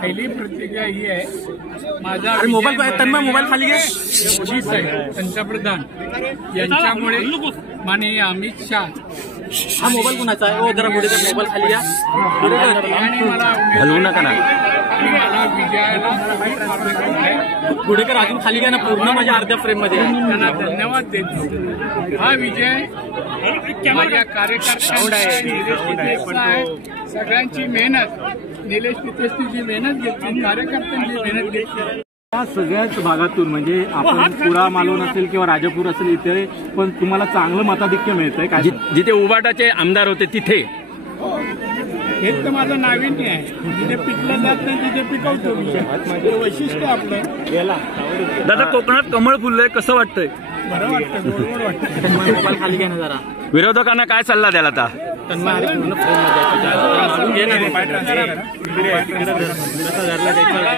पहिली प्रतिक्रिया ही आहे, माझा मोबाईल खाली घे. मोदी साहेब पंतप्रधान यांच्यामुळे माननीय अमित शाह हा मोबाईल कुणाचा आहे? ओ जरा पुढे मोबाईल खाली घ्या. हलवू नका ना. मला विजयाला पुढे कर, अजून खाली घ्या ना, पूर्ण माझ्या अर्ध्या फ्रेम मध्ये. त्यांना धन्यवाद देतो. हा विजय माझ्या कार्यकर्त्यांचा आहे, सगळ्यांची मेहनत, निलेश नितेशनी जी मेहनत घेतली, कार्यकर्त्यांची मेहनत घेतली. या सगळ्याच भागातून म्हणजे आपण पुरा मालवण असेल किंवा राजापूर असेल इथे पण तुम्हाला चांगलं मताधिक्य मिळतंय का? जिथे उबाटाचे आमदार होते तिथे हेच तर माझं नाविन्य आहे. जिथे पिकलं जात नाही तिथे पिकवतो मी. वैशिष्ट्य आपलं. दादा, कोकणात कमळ फुललंय, कसं वाटतंय? बरं वाटतं, गोड वाटतं. मोबाईल खाली घ्या ना जरा. विरोधकांना काय सल्ला द्याल आता? पूर्ण फ्रेम मध्ये